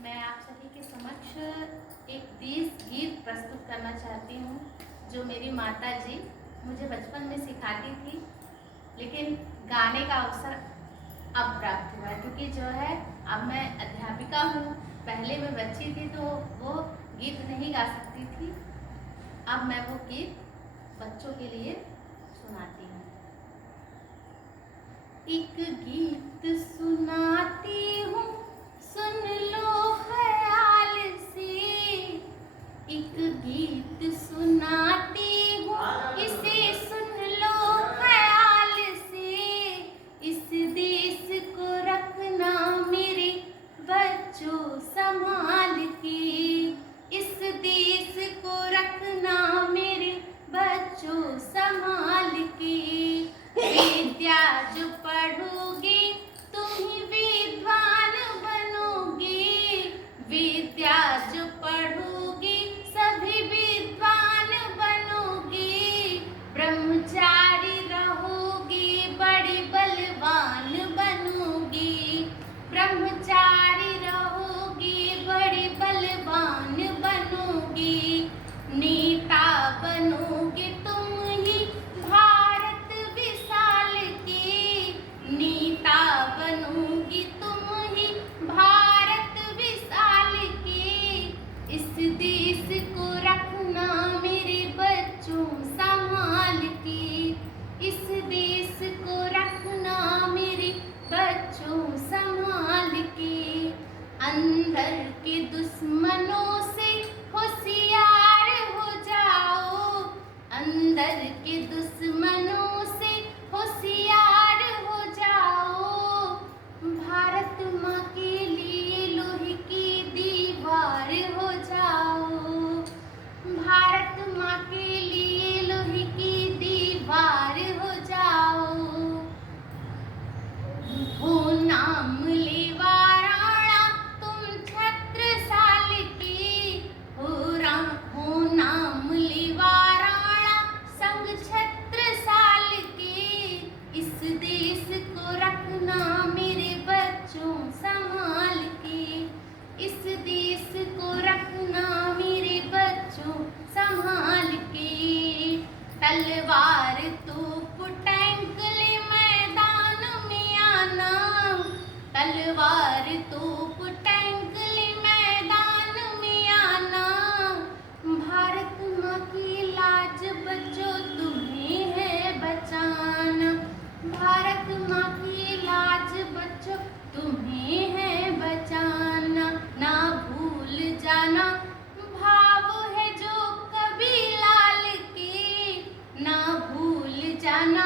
मैं आप सभी के समक्ष एक देश गीत प्रस्तुत करना चाहती हूँ जो मेरी माता जी मुझे बचपन में सिखाती थी, लेकिन गाने का अवसर अब प्राप्त हुआ है क्योंकि जो है अब मैं अध्यापिका हूँ। पहले मैं बच्ची थी तो वो गीत नहीं गा सकती थी, अब मैं वो गीत बच्चों के लिए सुनाती हूँ। एक गीत सुनाती हूँ, सुन लो ख्याल से। एक गीत सुनाती हूँ, इसे सुन लो ख्याल से। इस देश को रखना मेरे बच्चों संभाल के। इस देश को रखना मेरे बच्चों संभाल के। विद्या जो पढ़ोगे तुम ही विद्वान बनोगे। विद्या जो पढ़ोगे सभी विद्वान बनोगे। ब्रह्मचारी रहोगे बड़े बलवान बनोगे। ब्रह्मचारी रहोगे बड़े बलवान बनोगे। नेता बनोगे तुम ही भारत विशाल के। नेता बनोगी तुम ही भारत विशाल के। इस देश को रखना मेरे बच्चों संभाल के। इस देश को रखना मेरे बच्चों संभाल के। अंदर के दुश्मनों से होशियार हो जाओ। अंदर के दुश्मनों से होशियार हो जाओ। भारत माँ के लिए लोहे की दीवार हो जाओ। भारत माँ के लिए लोहे की दीवार हो जाओ। हो नाम लेवा राणा तुम छत्रसाल के। हो नाम लेवा राणा संग छत्रसाल के। इस देश को रखना मेरे बच्चों संभाल के। इस देश को रखना मेरे बच्चों संभाल के। तलवार तोप टैंक ले मैदान में आना। तलवार तोप टैंक ले मैदान में आना। भारत माँ की लाज बच्चों तुम्हें है बचाना। भारत माँ की लाज बच्चों तुम्हें है बचाना। ना भूल जाना भाव है जो कभी लाल के। ना भूल जाना